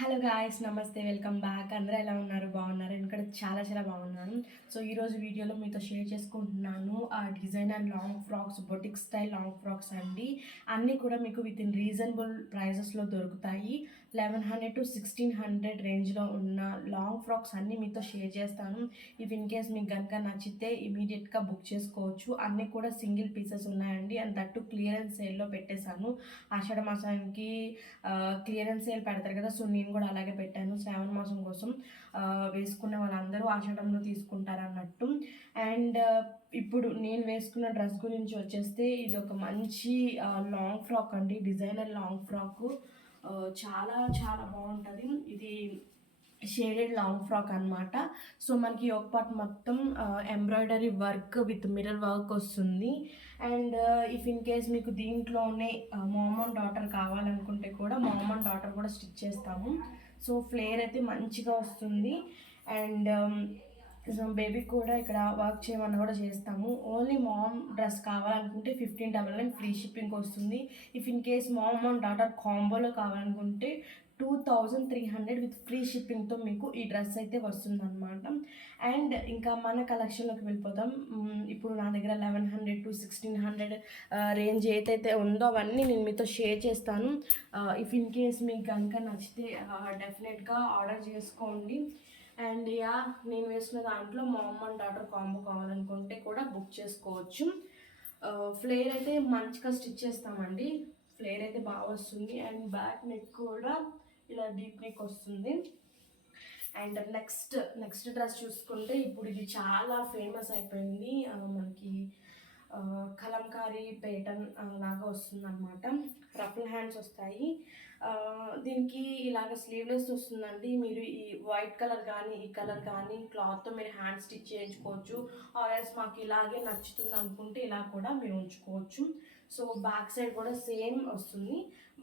Hello guys, నమస్తే, welcome back. అందరూ ఎలా ఉన్నారు? బాగున్నారు? నేను ఇక్కడ చాలా చాలా బాగున్నాను. సో ఈరోజు వీడియోలో మీతో షేర్ చేసుకుంటున్నాను ఆ designer long frocks, boutique style long frocks అండి. అన్నీ కూడా మీకు విత్ ఇన్ రీజనబుల్ ప్రైజెస్లో దొరుకుతాయి. 1100 to 1600 రేంజ్లో ఉన్న లాంగ్ ఫ్రాక్స్ అన్నీ మీతో షేర్ చేస్తాను. ఇఫ్ ఇన్ కేస్ మీకు కనుక నచ్చితే ఇమీడియట్గా బుక్ చేసుకోవచ్చు. అన్నీ కూడా సింగిల్ పీసెస్ ఉన్నాయండి. అండ్ దట్టు క్లియరెన్స్ సేల్లో పెట్టేశాను. ఆషాఢ మాసానికి క్లియరెన్స్ సేల్ పెడతారు కదా, సో నేను కూడా అలాగే పెట్టాను. శ్రావణ మాసం కోసం వేసుకునే వాళ్ళందరూ ఆషాఢంలో తీసుకుంటారన్నట్టు. అండ్ ఇప్పుడు నేను వేసుకున్న డ్రెస్ గురించి వచ్చేస్తే ఇది ఒక మంచి లాంగ్ ఫ్రాక్ అండి, డిజైనర్ లాంగ్ ఫ్రాక్. చాలా చాలా బాగుంటుంది. ఇది షేడెడ్ లాంగ్ ఫ్రాక్ అనమాట. సో మనకి ఒక పార్ట్ మొత్తం embroidery work with mirror work వస్తుంది. అండ్ ఇఫ్ ఇన్ కేస్ మీకు దీంట్లోనే మామ్ అండ్ డాటర్ కావాలనుకుంటే కూడా మామ్ అండ్ డాటర్ కూడా స్టిచ్ చేస్తాము. సో ఫ్లేర్ అయితే మంచిగా వస్తుంది. అండ్ సో బేబీకి కూడా ఇక్కడ వర్క్ చేయమని కూడా చేస్తాము. ఓన్లీ మామ్ డ్రెస్ కావాలనుకుంటే 1599 ఫ్రీ షిప్పింగ్ వస్తుంది. If in case mom and daughter కాంబోలో కావాలనుకుంటే 2300 విత్ ఫ్రీ షిప్పింగ్తో మీకు ఈ డ్రెస్ అయితే వస్తుందన్నమాట. అండ్ ఇంకా మన కలెక్షన్లోకి వెళ్ళిపోతాం. ఇప్పుడు నా దగ్గర 1100 to 1600 రేంజ్ ఏదైతే ఉందో అవన్నీ నేను మీతో షేర్ చేస్తాను. ఇఫ్ ఇన్ కేస్ మీకు కనుక నచ్చితే డెఫినెట్గా ఆర్డర్ చేసుకోండి. అండ్ నేను వేసుకున్న దాంట్లో మామ్ అండ్ డాటర్ కాంబో కావాలనుకుంటే కూడా బుక్ చేసుకోవచ్చు. ఫ్లేర్ అయితే మంచిగా స్టిచ్ చేస్తామండి. ఫ్లేర్ అయితే బాగా వస్తుంది. అండ్ బ్యాక్ నెక్ కూడా ఇలా డీప్ నెక్ వస్తుంది. అండ్ నెక్స్ట్ డ్రెస్ చూసుకుంటే ఇప్పుడు ఇది చాలా ఫేమస్ అయిపోయింది. మనకి కలంకారీ పేటర్న్ లాగా వస్తుంది అనమాట. రఫుల్ హ్యాండ్స్ వస్తాయి. దీనికి ఇలాగ స్లీవ్లెస్ వస్తుందండి. మీరు ఈ వైట్ కలర్ కానీ ఈ కలర్ కానీ క్లాత్తో మీరు హ్యాండ్ స్టిచ్ చేయించుకోవచ్చు. ఆర్ఎల్స్ మాకు ఇలాగే నచ్చుతుంది అనుకుంటే ఇలా కూడా మీరు ఉంచుకోవచ్చు. సో బ్యాక్ సైడ్ కూడా సేమ్ వస్తుంది,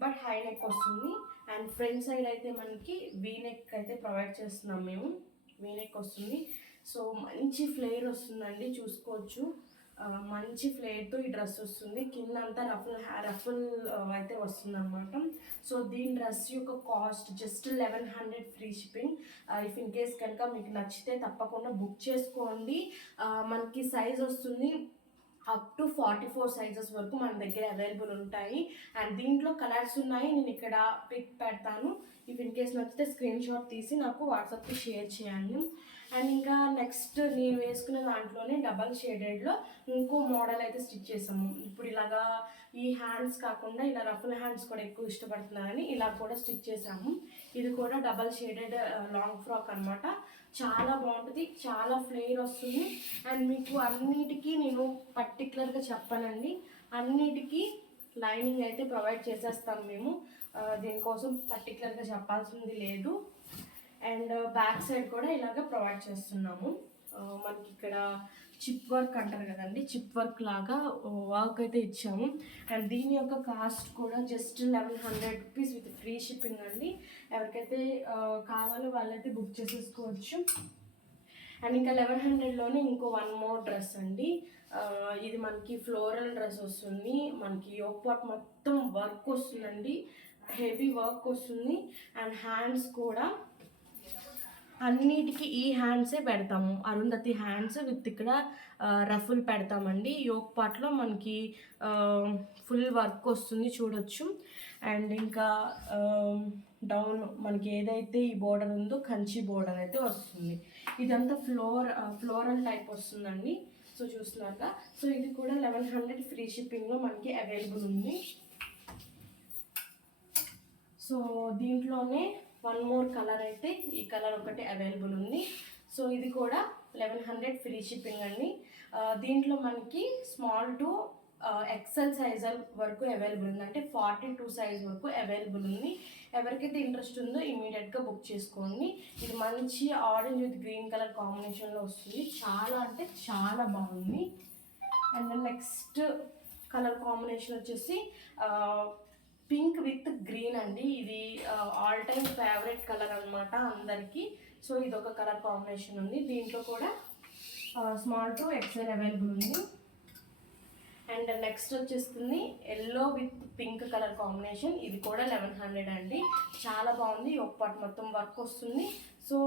బట్ హై నెక్ వస్తుంది. అండ్ ఫ్రంట్ సైడ్ అయితే మనకి వీ నెక్ అయితే ప్రొవైడ్ చేస్తున్నాం మేము. వీ నెక్ వస్తుంది. సో మంచి ఫ్లేర్ వస్తుందండి, చూసుకోవచ్చు. మంచి ఫ్లేర్తో ఈ డ్రెస్ వస్తుంది. కింద అంతా రఫుల్ అయితే వస్తుంది అనమాట. సో దీని డ్రెస్ యొక్క cost just 1100 free shipping. If in case కనుక మీకు నచ్చితే తప్పకుండా బుక్ చేసుకోండి. మనకి సైజ్ వస్తుంది అప్ టు 44 సైజెస్ వరకు మన దగ్గర అవైలబుల్ ఉంటాయి. అండ్ దీంట్లో కలర్స్ ఉన్నాయి, నేను ఇక్కడ పిక్ పెడతాను. ఇఫ్ ఇన్ కేస్ నచ్చితే స్క్రీన్ షాట్ తీసి నాకు వాట్సాప్కి షేర్ చేయండి. అండ్ ఇంకా నెక్స్ట్ నేను వేసుకున్న దాంట్లోనే డబల్ షేడెడ్లో ఇంకో మోడల్ అయితే స్టిచ్ చేసాము. ఇప్పుడు ఇలాగా ఈ హ్యాండ్స్ కాకుండా ఇలా రఫుల్ హ్యాండ్స్ కూడా ఎక్కువ ఇష్టపడుతున్నారని ఇలా కూడా స్టిచ్ చేసాము. ఇది కూడా డబల్ షేడెడ్ లాంగ్ ఫ్రాక్ అనమాట. చాలా బాగుంటుంది, చాలా ఫ్లేర్ వస్తుంది. అండ్ మీకు అన్నిటికీ నేను పర్టికులర్గా చెప్పానండి, అన్నిటికీ లైనింగ్ అయితే ప్రొవైడ్ చేసేస్తాం మేము. దీనికోసం పర్టికులర్గా చెప్పాల్సింది లేదు. అండ్ బ్యాక్ సైడ్ కూడా ఇలాగ ప్రొవైడ్ చేస్తున్నాము. మనకి ఇక్కడ చిప్ వర్క్ అంటారు కదండి, చిప్ వర్క్ లాగా వర్క్ అయితే ఇచ్చాము. అండ్ దీని యొక్క కాస్ట్ కూడా just 1100 rupees with free shipping అండి. ఎవరికైతే కావాలో వాళ్ళైతే బుక్ చేసేసుకోవచ్చు. అండ్ ఇంకా 1100లోనే ఇంకో వన్ మోర్ డ్రెస్ అండి. ఇది మనకి ఫ్లోరల్ డ్రెస్ వస్తుంది. మనకి యోక్ పార్ట్ మొత్తం వర్క్ వస్తుందండి, హెవీ వర్క్ వస్తుంది. అండ్ హ్యాండ్స్ కూడా అన్నిటికీ ఈ హ్యాండ్సే పెడతాము. అరుంధతి హ్యాండ్స్ విత్ ఇక్కడ రఫుల్ పెడతామండి. యోక్ పార్ట్లో మనకి ఫుల్ వర్క్ వస్తుంది, చూడొచ్చు. అండ్ ఇంకా డౌన్ మనకి ఏదైతే ఈ బోర్డర్ ఉందో కంచి బోర్డర్ అయితే వస్తుంది. ఇదంతా ఫ్లోరల్ టైప్ వస్తుందండి. సో చూస్తున్నాక, సో ఇది కూడా 1100 ఫ్రీ షిప్పింగ్లో మనకి అవైలబుల్ ఉంది. సో దీంట్లోనే వన్ మోర్ కలర్ అయితే ఈ కలర్ ఒకటి అవైలబుల్ ఉంది. సో ఇది కూడా 1100 ఫ్రీ షిప్పింగ్ అండి. దీంట్లో మనకి స్మాల్ టు ఎక్సెల్ సైజ్ వరకు అవైలబుల్ ఉంది, అంటే 42 సైజ్ వరకు అవైలబుల్ ఉంది. ఎవరికైతే ఇంట్రెస్ట్ ఉందో ఇమీడియట్గా బుక్ చేసుకోండి. ఇది మంచి ఆరెంజ్ విత్ గ్రీన్ కలర్ కాంబినేషన్లో వస్తుంది. చాలా అంటే చాలా బాగుంది. అండ్ నెక్స్ట్ కలర్ కాంబినేషన్ వచ్చేసి పింక్ విత్ గ్రీన్ అండి. ఇది ఆల్ టైమ్ ఫేవరెట్ కలర్ అనమాట అందరికీ. సో ఇది ఒక కలర్ కాంబినేషన్ ఉంది. దీంట్లో కూడా స్మాల్ టు ఎక్సెల్ అవైలబుల్ ఉంది. అండ్ నెక్స్ట్ వచ్చేస్తుంది yellow with pink colour combination. ఇది కూడా 1100 అండి. చాలా బాగుంది. ఒక పార్ట్ మొత్తం వర్క్ వస్తుంది. సో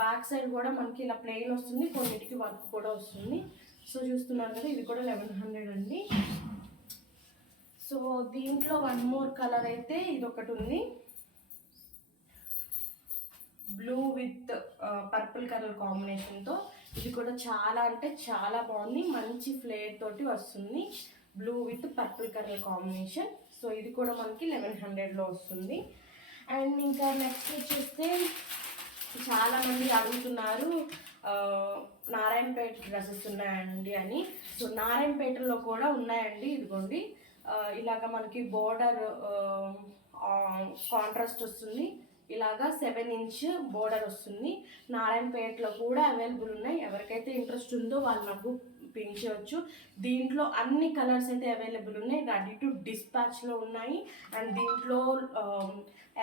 బ్యాక్ సైడ్ కూడా మనకి ఇలా ప్లెయిన్ వస్తుంది, కొన్నిటికి వర్క్ కూడా వస్తుంది. సో చూస్తున్నారు కదా, ఇది కూడా 1100 అండి. సో దీంట్లో వన్ మోర్ కలర్ అయితే ఇది ఒకటి ఉంది, బ్లూ విత్ పర్పుల్ కలర్ కాంబినేషన్తో. ఇది కూడా చాలా అంటే చాలా బాగుంది, మంచి ఫ్లేర్ తోటి వస్తుంది. Blue with purple colour combination. So ఇది కూడా మనకి 1100లో వస్తుంది. అండ్ ఇంకా నెక్స్ట్ వచ్చేస్తే చాలామంది అడుగుతున్నారు నారాయణపేట డ్రెస్సెస్ ఉన్నాయండి అని. సో నారాయణపేటలో కూడా ఉన్నాయండి. ఇదిగోండి, ఇలాగ మనకి బోర్డర్ కాంట్రాస్ట్ వస్తుంది. ఇలాగా 7 ఇంచ్ బోర్డర్ వస్తుంది. నారాయణపేటలో కూడా అవైలబుల్ ఉన్నాయి. ఎవరికైతే ఇంట్రెస్ట్ ఉందో వాళ్ళు నాకు పింక్ చేయవచ్చు. దీంట్లో అన్ని కలర్స్ అయితే అవైలబుల్ ఉన్నాయి. రెడీ టు డిస్పాచ్లో ఉన్నాయి. అండ్ దీంట్లో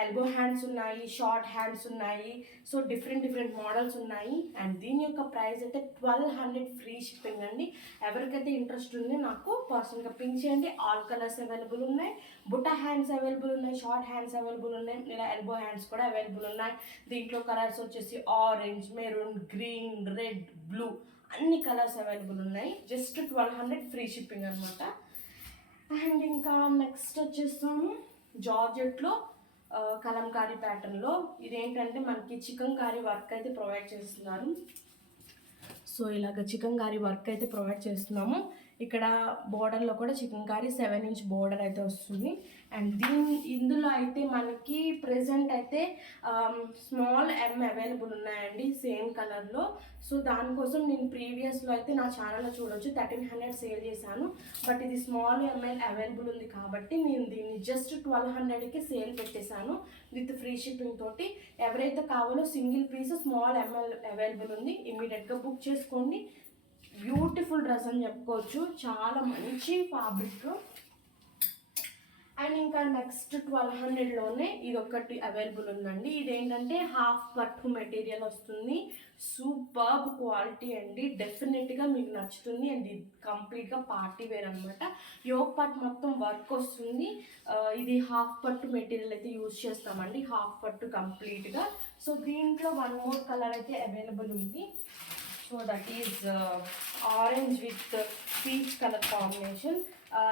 ఎల్బో హ్యాండ్స్ ఉన్నాయి, షార్ట్ హ్యాండ్స్ ఉన్నాయి. సో డిఫరెంట్ మోడల్స్ ఉన్నాయి. అండ్ దీని యొక్క ప్రైస్ అయితే 1200 ఫ్రీ షిప్పింగ్ అండి. ఎవరికైతే ఇంట్రెస్ట్ ఉంది నాకు పర్సనల్గా పింక్ చేయండి. ఆల్ కలర్స్ అవైలబుల్ ఉన్నాయి. బుట్ట హ్యాండ్స్ అవైలబుల్ ఉన్నాయి, షార్ట్ హ్యాండ్స్ అవైలబుల్ ఉన్నాయి, ఇలా ఎల్బో హ్యాండ్స్ కూడా అవైలబుల్ ఉన్నాయి. దీంట్లో కలర్స్ వచ్చేసి orange, maroon, green, red, blue అన్ని కలర్స్ అవైలబుల్ ఉన్నాయి. జస్ట్ 1200 ఫ్రీ షిప్పింగ్ అనమాట. అండ్ ఇంకా నెక్స్ట్ వచ్చేస్తాము జార్జెట్లో కలంకారీ ప్యాటర్న్లో. ఇదేంటంటే మనకి చికెన్ కారీ వర్క్ అయితే ప్రొవైడ్ చేస్తున్నారు. సో ఇలాగ చికెన్ కారీ వర్క్ అయితే ప్రొవైడ్ చేస్తున్నాము. ఇక్కడ బోర్డర్లో కూడా చికెన్ కారీ 7 ఇంచ్ బోర్డర్ అయితే వస్తుంది. అండ్ ఇందులో అయితే మనకి ప్రెజెంట్ అయితే స్మాల్ ఎమ్ అవైలబుల్ ఉన్నాయండి సేమ్ కలర్లో. సో దానికోసం నేను ప్రీవియస్లో అయితే నా ఛానల్లో చూడొచ్చు 1300 సేల్ చేశాను. బట్ ఇది స్మాల్ ఎంఎల్ అవైలబుల్ ఉంది కాబట్టి నేను దీన్ని జస్ట్ 1200కి సేల్ పెట్టేశాను విత్ ఫ్రీ షిప్పింగ్ తోటి. ఎవరైతే కావాలో single piece small ML available ఉంది, ఇమీడియట్గా బుక్ చేసుకోండి. బ్యూటిఫుల్ డ్రెస్ అని చెప్పుకోవచ్చు, చాలా మంచి ఫ్యాబ్రిక్. అండ్ ఇంకా నెక్స్ట్ 1200లోనే ఇది ఒకటి అవైలబుల్ ఉందండి. ఇదేంటంటే హాఫ్ పట్టు మెటీరియల్ వస్తుంది. సూపర్బ్ క్వాలిటీ అండి, డెఫినెట్గా మీకు నచ్చుతుంది. అండ్ ఇది కంప్లీట్గా పార్టీ వేర్ అనమాట. యోగ్ పార్ట్ మొత్తం వర్క్ వస్తుంది. ఇది హాఫ్ పట్టు మెటీరియల్ అయితే యూజ్ చేస్తామండి, హాఫ్ పట్టు కంప్లీట్గా. సో దీంట్లో వన్ మోర్ కలర్ అయితే అవైలబుల్ ఉంది. So that is orange with peach colour combination.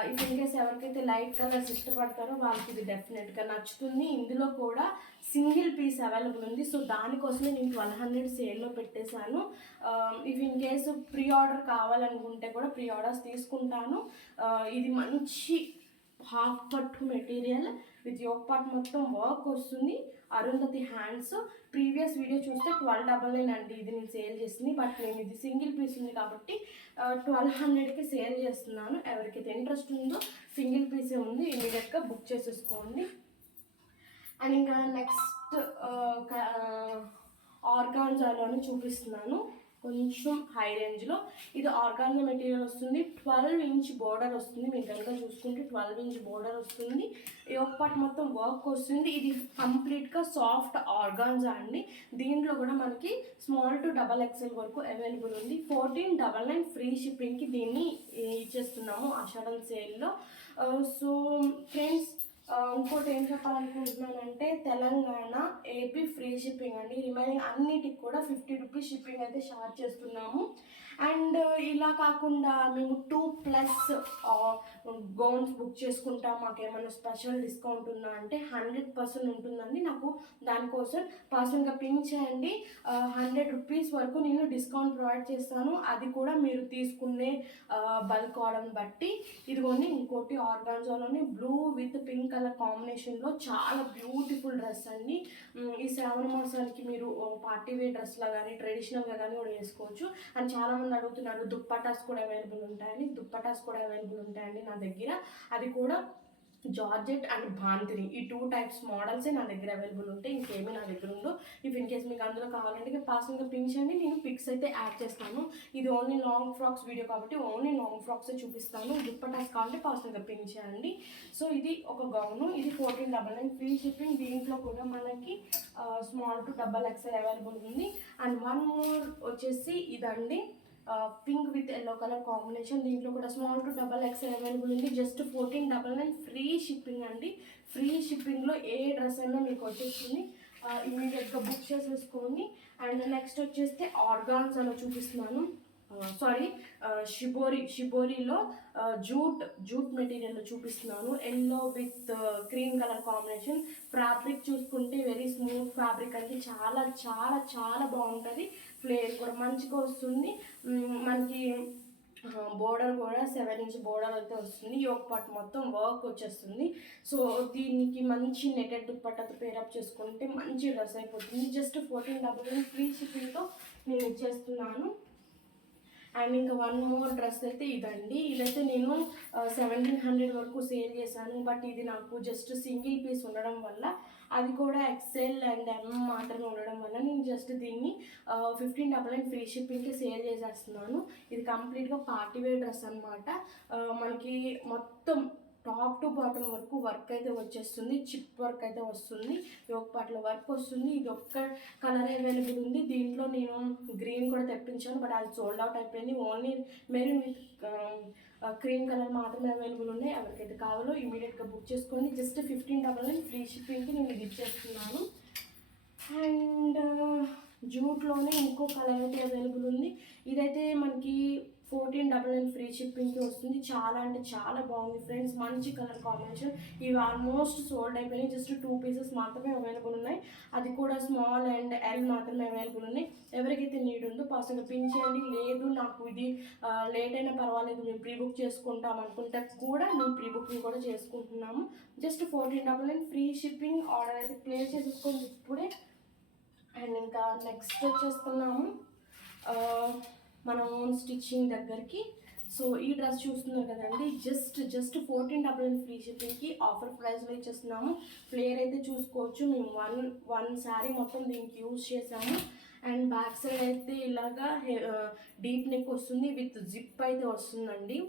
If in case ఎవరికైతే లైట్ కలర్స్ ఇష్టపడతారో వాళ్ళకి ఇది డెఫినెట్గా నచ్చుతుంది. ఇందులో కూడా సింగిల్ పీస్ అవైలబుల్ ఉంది. సో దానికోసమే నేను 1200 సేల్లో పెట్టేశాను. If in case pre order కావాలనుకుంటే కూడా ప్రీ ఆర్డర్స్ తీసుకుంటాను. ఇది మంచి హాఫ్ పట్టు మెటీరియల్ విత్ యోగ్ పార్ట్ మొత్తం వర్క్ వస్తుంది. అరుంధతి హ్యాండ్స్. ప్రీవియస్ వీడియో చూస్తే 1299 అండి ఇది నేను సేల్ చేసింది. బట్ నేను ఇది సింగిల్ పీస్ ఉంది కాబట్టి 1200కి సేల్ చేస్తున్నాను. ఎవరికైతే ఇంట్రెస్ట్ ఉందో సింగిల్ పీసే ఉంది, ఇమీడియట్గా బుక్ చేసేసుకోండి. అండ్ ఇంకా నెక్స్ట్ ఆర్గాన్జాలోనే చూపిస్తున్నాను, కొంచెం హై రేంజ్లో. ఇది ఆర్గాన్జా మెటీరియల్ వస్తుంది. 12 ఇంచ్ బోర్డర్ వస్తుంది. మీరు కనుక చూసుకుంటే 12 ఇంచ్ బోర్డర్ వస్తుంది. ఈ ఒక పార్ట్ మొత్తం వర్క్ వస్తుంది. ఇది కంప్లీట్గా సాఫ్ట్ ఆర్గాన్జా అండి. దీంట్లో కూడా మనకి స్మాల్ టు XXL వరకు అవైలబుల్ ఉంది. 1499 ఫ్రీ షిప్పింగ్కి దీన్ని ఇచ్చేస్తున్నాము ఆషాఢం సేల్లో. సో ఫ్రెండ్స్, ఇంకోటి ఏం చెప్పాలనుకుంటున్నానంటే తెలంగాణ, ఏపీ ఫ్రీ షిప్పింగ్ అండి. రిమైనింగ్ అన్నిటికి కూడా 50 రూపీస్ షిప్పింగ్ అయితే చార్జ్ చేస్తున్నాము. అండ్ ఇలా కాకుండా మేము 2+ గౌన్స్ బుక్ చేసుకుంటా, మాకు ఏమైనా స్పెషల్ డిస్కౌంట్ ఉందా అంటే 100% ఉంటుందండి. నాకు దానికోసం పర్సనల్గా పింక్ చేయండి. 100 రూపీస్ వరకు నేను డిస్కౌంట్ ప్రొవైడ్ చేస్తాను. అది కూడా మీరు తీసుకునే బల్క్ ఆర్డర్ని బట్టి. ఇదిగోండి ఇంకోటి ఆర్గాన్జాలోనే బ్లూ విత్ పింక్ కలర్ కాంబినేషన్లో చాలా బ్యూటిఫుల్ డ్రెస్ అండి. ఈ శ్రావణ మాసానికి మీరు పార్టీ వేర్ డ్రెస్లా కానీ ట్రెడిషనల్గా కానీ కూడా వేసుకోవచ్చు. అండ్ చాలామంది అడుగుతున్నారు దుప్పటాస్ కూడా అవైలబుల్ ఉంటాయండి. దుప్పటాస్ కూడా అవైలబుల్ ఉంటాయండి నా దగ్గర. అది కూడా జార్జెట్ అండ్ బాంతిని, ఈ 2 టైప్స్ మోడల్సే నా దగ్గర అవైలబుల్ ఉంటాయి. ఇంకేమీ నా దగ్గర ఉండో. ఇఫ్ ఇన్ కేస్ మీకు అందులో కావాలంటే పర్సనల్గా పింక్ చేయండి, నేను పిక్స్ అయితే యాడ్ చేస్తాను. ఇది ఓన్లీ లాంగ్ ఫ్రాక్స్ వీడియో కాబట్టి ఓన్లీ లాంగ్ ఫ్రాక్సే చూపిస్తాను. దుప్పటాస్ కావాలంటే పర్సనల్గా పింక్ చేయండి. సో ఇది ఒక గౌను. ఇది 1499 ఫ్రీ షిప్పింగ్. దీంట్లో కూడా మనకి స్మాల్ టు XXL అవైలబుల్ ఉంది. అండ్ వన్ మోర్ వచ్చేసి ఇదండి, pink with yellow colour combination. దీంట్లో కూడా small to double XL available ఉంది. జస్ట్ 1499 ఫ్రీ షిప్పింగ్ అండి. ఫ్రీ షిప్పింగ్లో ఏ డ్రెస్ అయినా మీకు వచ్చేస్తుంది. ఇమీడియట్గా బుక్ చేసేసుకోండి. అండ్ నెక్స్ట్ వచ్చేస్తే ఆర్గాన్జాలో చూపిస్తున్నాను. సారీ, షిబోరిలో జూట్ మెటీరియల్లో చూపిస్తున్నాను. Yellow with cream colour combination. Fabric చూసుకుంటే వెరీ స్మూత్ ఫ్యాబ్రిక్ అండి. చాలా చాలా చాలా బాగుంటుంది. ఫ్లేర్ కూడా మంచిగా వస్తుంది. మనకి బోర్డర్ కూడా 7 ఇంచ్ బోర్డర్ అయితే వస్తుంది. యోక్ పార్ట్ మొత్తం వర్క్ వచ్చేస్తుంది. సో దీనికి మంచి నెటెడ్ దుప్పట్టతో పేరప్ చేసుకుంటే మంచి డ్రెస్ అయిపోతుంది. జస్ట్ 1499 ఫ్రీ షిప్పింగ్తో నేను ఇచ్చేస్తున్నాను. అండ్ ఇంకా వన్ మోర్ డ్రెస్ అయితే ఇదండి. ఇదైతే నేను 1700 వరకు సేల్ చేశాను. బట్ ఇది నాకు జస్ట్ సింగిల్ పీస్ ఉండడం వల్ల, అది కూడా ఎక్సెల్ అండ్ ఎం మాత్రమే ఉండడం వల్ల నేను జస్ట్ దీన్ని 1599 ఫ్రీ షిప్పింగ్కి సేల్ చేసేస్తున్నాను. ఇది కంప్లీట్గా పార్టీ వేర్ డ్రెస్ అనమాట. మనకి మొత్తం టాప్ టు బాటమ్ వరకు వర్క్ అయితే వచ్చేస్తుంది. చిప్ వర్క్ అయితే వస్తుంది. యోక్ పార్ట్లో వర్క్ వస్తుంది. ఇది ఒక్క కలర్ అవైలబుల్ ఉంది. దీంట్లో నేను గ్రీన్ కూడా తెప్పించాను, బట్ అది సోల్డ్ అవుట్ అయిపోయింది. Only maroon with cream colour మాత్రమే అవైలబుల్ ఉన్నాయి. ఎవరికైతే కావాలో ఇమీడియట్గా బుక్ చేసుకోండి. జస్ట్ 1599 ఫ్రీ షిప్పింగ్కి నేను ఇది ఇచ్చేస్తున్నాను. అండ్ జూట్లోనే ఇంకో కలర్ అయితే అవైలబుల్ ఉంది. ఇదైతే మనకి 1499 ఫ్రీ షిప్పింగ్కి వస్తుంది. చాలా అంటే చాలా బాగుంది ఫ్రెండ్స్. మంచి కలర్ కాంబినేషన్. ఇవి ఆల్మోస్ట్ సోల్డ్ అయిపోయినాయి. జస్ట్ 2 పీసెస్ మాత్రమే అవైలబుల్ ఉన్నాయి. అది కూడా స్మాల్ అండ్ ఎల్ మాత్రమే అవైలబుల్ ఉన్నాయి. ఎవరికైతే నీడ్ ఉందో పార్సల్గా పిన్ చేయండి. లేదు నాకు ఇది లేట్ అయినా పర్వాలేదు, మేము ప్రీ బుక్ చేసుకుంటాం అనుకుంటే కూడా మేము ప్రీ బుకింగ్ కూడా చేసుకుంటున్నాము. Just 1499 free shipping. ఆర్డర్ అయితే ప్లేస్ చేసేసుకోండి ఇప్పుడే. అండ్ ఇంకా నెక్స్ట్ వచ్చేస్తున్నాము మన ఓన్ స్టిచ్చింగ్ దగ్గరికి. సో ఈ డ్రెస్ చూస్తున్నారు కదండి, జస్ట్ 1499 ఫ్రీ షిప్పింగ్కి ఆఫర్ ప్రైస్లో ఇచ్చేస్తున్నాము. ఫ్లేర్ అయితే చూసుకోవచ్చు. మేము వన్ శారీ మొత్తం దీనికి యూజ్ చేసాము. అండ్ బ్యాక్ సైడ్ అయితే ఇలాగా డీప్ నెక్ వస్తుంది. విత్ జిప్ అయితే వస్తుందండి.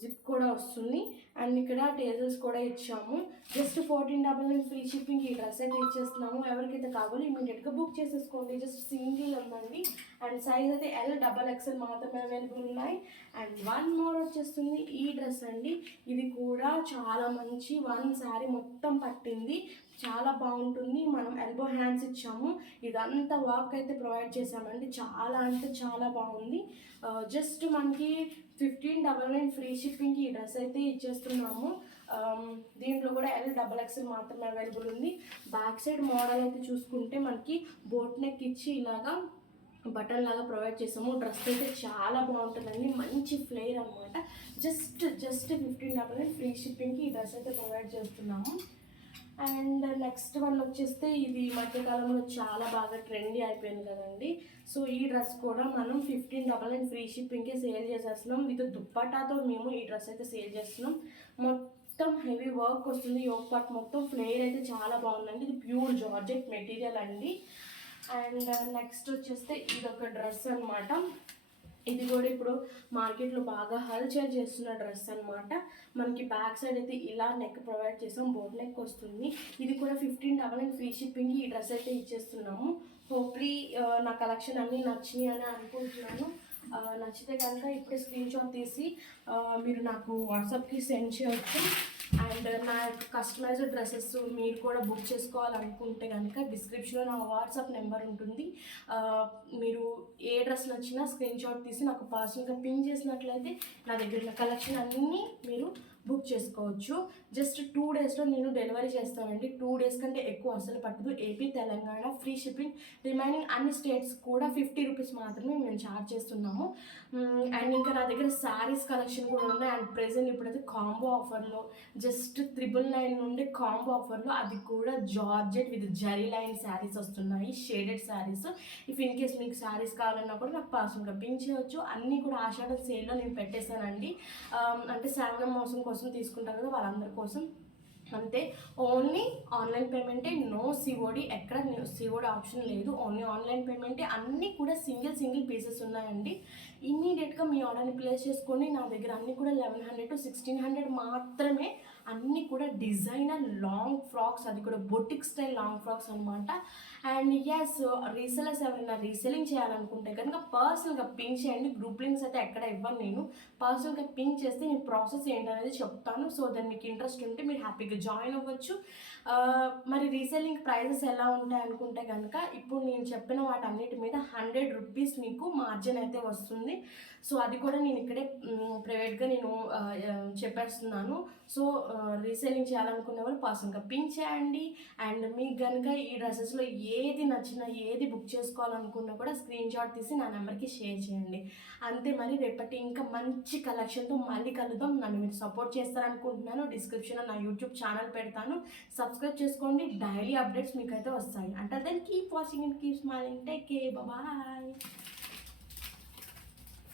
జిప్ కూడా వస్తుంది. అండ్ ఇక్కడ టేజల్స్ కూడా ఇచ్చాము. జస్ట్ 1499 ఫ్రీ షిప్పింగ్ ఈ డ్రెస్ అయితే ఇచ్చేస్తున్నాము. ఎవరికైతే కావాలో ఇమీడియట్గా బుక్ చేసేసుకోండి. జస్ట్ సింగిల్ ఉందండి. అండ్ సైజ్ అయితే ఎల్ డబల్ ఎక్స్ఎల్ మాత్రమే అవైలబుల్ ఉన్నాయి. అండ్ వన్ మోర్ వచ్చేస్తుంది ఈ డ్రెస్ అండి. ఇది కూడా చాలా మంచి వన్ శారీ మొత్తం పట్టింది. చాలా బాగుంటుంది. మనం ఎల్బో హ్యాండ్స్ ఇచ్చాము. ఇదంతా వర్క్ అయితే ప్రొవైడ్ చేసామండి. చాలా అంటే చాలా బాగుంది. జస్ట్ మనకి 1599 ఫ్రీ షిప్పింగ్కి ఈ డ్రెస్ అయితే ఇచ్చేస్తున్నాము. దీంట్లో కూడా ఎల్ డబల్ ఎక్స్ఎల్ మాత్రమే అవైలబుల్ ఉంది. బ్యాక్ సైడ్ మోడల్ అయితే చూసుకుంటే మనకి బోట్ నెక్ ఇచ్చి ఇలాగా బటన్ లాగా ప్రొవైడ్ చేసాము. డ్రెస్ అయితే చాలా బాగుంటుందండి. మంచి ఫ్లేర్ అనమాట. జస్ట్ 1599 ఫ్రీ షిప్పింగ్కి ఈ డ్రెస్ అయితే ప్రొవైడ్ చేస్తున్నాము. అండ్ నెక్స్ట్ వన్ వచ్చేస్తే ఇది మధ్యకాలంలో చాలా బాగా ట్రెండీ అయిపోయింది కదండి. సో ఈ డ్రెస్ కూడా మనం 1599 ఫ్రీ షిప్పింగ్కే సేల్ చేసేస్తున్నాం. విత్ దుప్పటాతో మేము ఈ డ్రెస్ అయితే సేల్ చేస్తున్నాం. మొత్తం హెవీ వర్క్ వస్తుంది. యోక్ పార్ట్ మొత్తం ఫ్లేర్ అయితే చాలా బాగుందండి. ఇది ప్యూర్ జార్జెట్ మెటీరియల్ అండి. అండ్ నెక్స్ట్ వచ్చేస్తే ఇది ఒక డ్రెస్ అనమాట. ఇది కూడా ఇప్పుడు మార్కెట్లో బాగా హల్చల్ చేస్తున్న డ్రెస్ అనమాట. మనకి బ్యాక్ సైడ్ అయితే ఇలా నెక్ ప్రొవైడ్ చేసాం. బోట్ నెక్ వస్తుంది. ఇది కూడా 1599 ఫ్రీ షిప్పింగ్కి ఈ డ్రెస్ అయితే ఇచ్చేస్తున్నాము. హోప్లీ నా కలెక్షన్ అన్నీ నచ్చినాయి అని అనుకుంటున్నాను. నచ్చితే కనుక ఇప్పుడే స్క్రీన్ షాట్ తీసి మీరు నాకు వాట్సాప్కి సెండ్ చేయొచ్చు. అండ్ నా కస్టమైజ్డ్ డ్రెస్సెస్ మీరు కూడా బుక్ చేసుకోవాలనుకుంటే కనుక డిస్క్రిప్షన్లో నా వాట్సాప్ నెంబర్ ఉంటుంది. మీరు ఏ డ్రెస్ నచ్చినా స్క్రీన్ షాట్ తీసి నాకు పర్సనల్గా పిన్ చేసినట్లయితే నా దగ్గర ఉన్న కలెక్షన్ అన్నీ మీరు బుక్ చేసుకోవచ్చు. జస్ట్ 2 డేస్లో నేను డెలివరీ చేస్తానండి. 2 డేస్ కంటే ఎక్కువ అసలు పట్టదు. AP Telangana free shipping. Remaining అన్ని స్టేట్స్ కూడా 50 రూపీస్ మాత్రమే మేము ఛార్జ్ చేస్తున్నాము. అండ్ ఇంకా నా దగ్గర శారీస్ కలెక్షన్ కూడా ఉన్నాయి. అండ్ ప్రెజెంట్ ఇప్పుడైతే కాంబో ఆఫర్లో జస్ట్ 999 నుండి కాంబో ఆఫర్లో, అది కూడా georgette with zari line sarees వస్తున్నాయి. Shaded sarees. If in case మీకు శారీస్ కావాలన్నా కూడా నాకు పర్సనల్గా పిన్ చేయవచ్చు. అన్నీ కూడా ఆషాఢ సేల్లో నేను పెట్టేశానండి. అంటే శ్రావణ మాసం కోసం తీసుకుంటారు కదా వాళ్ళందరి కోసం అంతే. ఓన్లీ ఆన్లైన్ పేమెంటే. No COD. ఎక్కడ సిఓడి ఆప్షన్ లేదు. ఓన్లీ ఆన్లైన్ పేమెంటే. అన్నీ కూడా సింగిల్ పీసెస్ ఉన్నాయండి. ఇమ్మీడియట్గా మీ ఆర్డర్ని ప్లేస్ చేసుకొని నా దగ్గర అన్నీ కూడా 1100 to 1600 మాత్రమే. అన్నీ కూడా డిజైనర్ లాంగ్ ఫ్రాక్స్, అది కూడా బొటిక్ స్టైల్ లాంగ్ ఫ్రాక్స్ అనమాట. అండ్ ఎస్, రీసెలర్స్ ఎవరైనా రీసెలింగ్ చేయాలనుకుంటే కనుక పర్సనల్గా పింక్ చేయండి. గ్రూప్ లింక్స్ అయితే ఎక్కడ ఇవ్వను నేను. పర్సనల్గా పింక్ చేస్తే నేను ప్రాసెస్ ఏంటనేది చెప్తాను. సో దాన్ని మీకు ఇంట్రెస్ట్ ఉంటే మీరు హ్యాపీగా జాయిన్ అవ్వచ్చు. మరి రీసెల్లింగ్ ప్రైజెస్ ఎలా ఉంటాయి అనుకుంటే కనుక ఇప్పుడు నేను చెప్పిన వాటన్నిటి మీద 100 రూపీస్ మీకు మార్జిన్ అయితే వస్తుంది. సో అది కూడా నేను ఇక్కడే ప్రైవేట్గా నేను చెప్పేస్తున్నాను. సో రీసేలింగ్ చేయాలనుకునే వాళ్ళు పర్సన్గా పింక్ చేయండి. అండ్ మీకు కనుక ఈ డ్రెస్సెస్లో ఏది నచ్చినా, ఏది బుక్ చేసుకోవాలనుకున్నా కూడా స్క్రీన్ షాట్ తీసి నా నెంబర్కి షేర్ చేయండి. అంతే, మరి రేపటి ఇంకా మంచి కలెక్షన్తో మళ్ళీ కలుద్దాం. నన్ను మీరు సపోర్ట్ చేస్తారనుకుంటున్నాను. డిస్క్రిప్షన్లో నా యూట్యూబ్ ఛానల్ పెడతాను, సబ్స్క్రైబ్ చేసుకోండి. డైలీ అప్డేట్స్ మీకు అయితే వస్తాయి. అంటే then keep watching and keep smiling. Take care, bye.